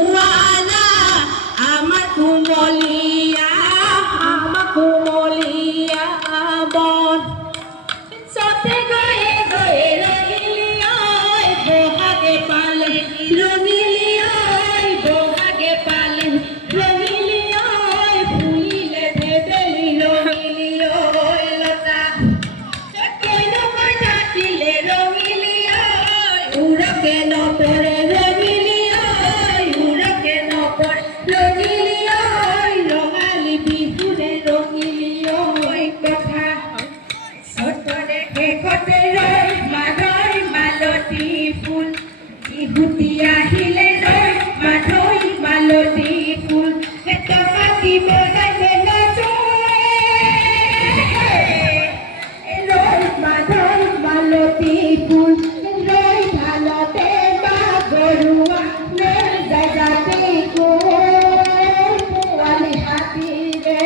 কুমালা আমার কুমলিয়া বন সতে গয়ে গয়ে রঙিলিয়ায় বহাগে পালে রঙিলিয়ায় বহাগে পালে রঙিলিয়ায় ফুলিলে ভেবেলি রঙিলিয়ায় লতা কেন কাটিলে রঙিলিয়ায় উড়া কেন পরে রঙিলিয়ায় উড়া কেন পরে রঙিলিয়ায় রঙালি বিহুরে রঙিলিয়ায় কথা সতরে ঘটে রয় মালতী ফুল বিহুতি আহিলে রয় মালতী ফুল এটা পাতি বনাইলে নাচে রয় মালতী ফুল রয় ঢালতে বা গরুয়া জাগাতে পুয়ালি হাতি রে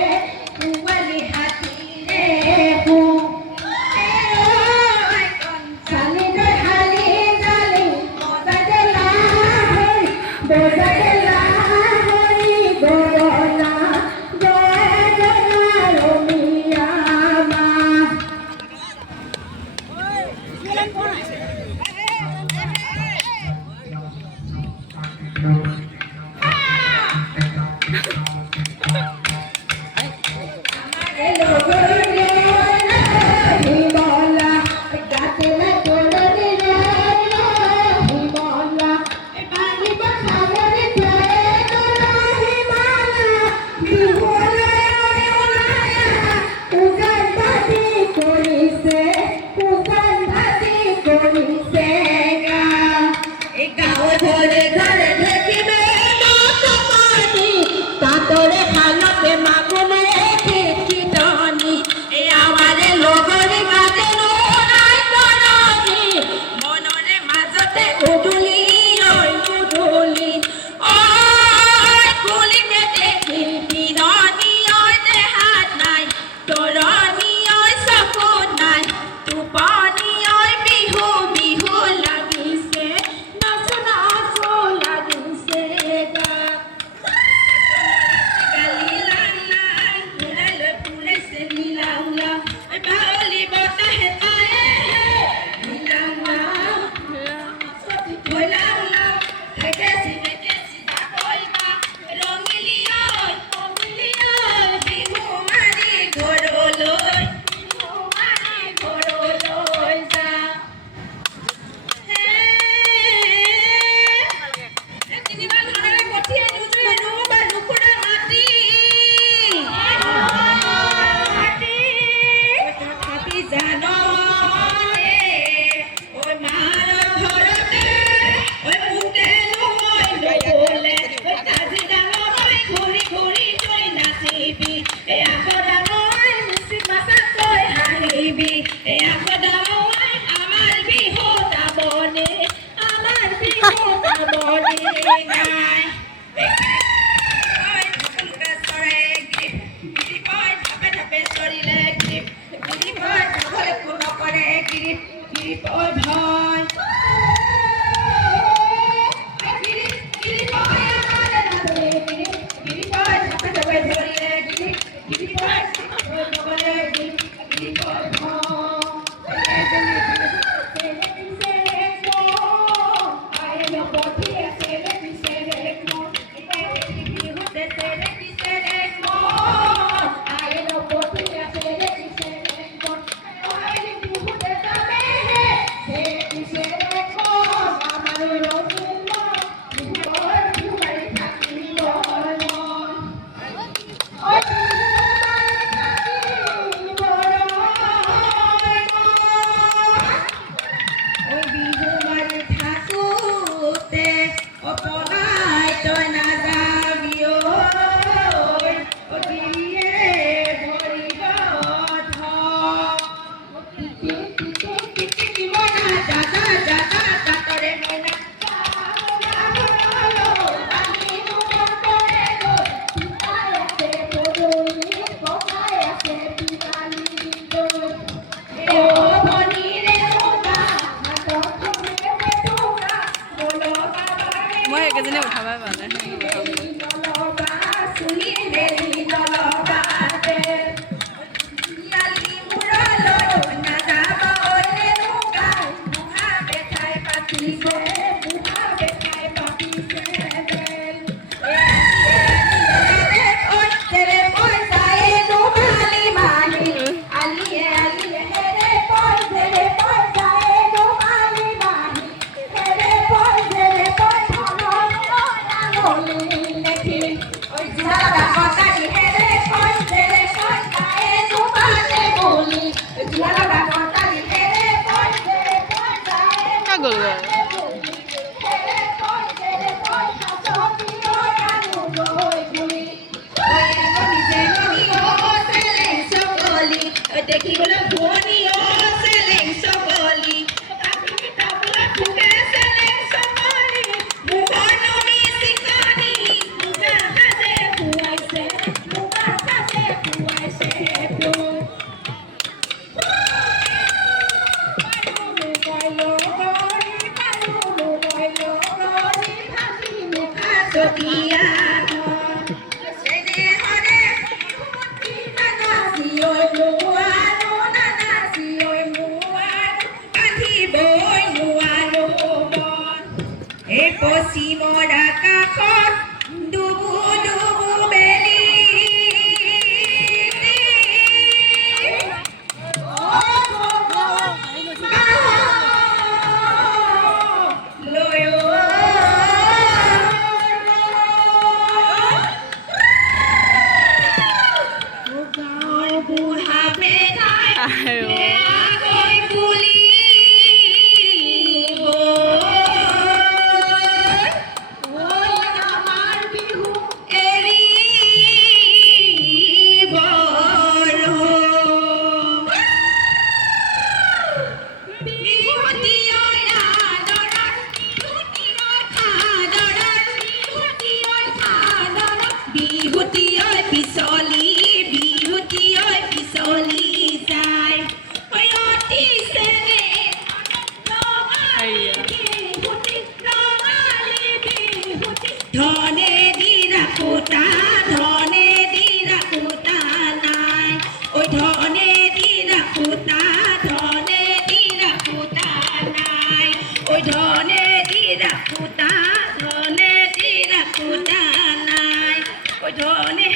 এজনী উঠাবই পৰা নাই গ'ল দেখিবলৈ ভুৱনী চেলেং চকলি ফুকে চেলেং চকলি মুখৰ নমি চিকনি মুগা সাজে খুৱাইছে পশ্চিমৰ আকাশত ডুবু ডুবু বেলি ধনে দি ৰাখোতা নাই ঐ ধনে দি ৰাখোতা নাই ঐ ধনে দি ৰাখোতা নাই ঐ ধনে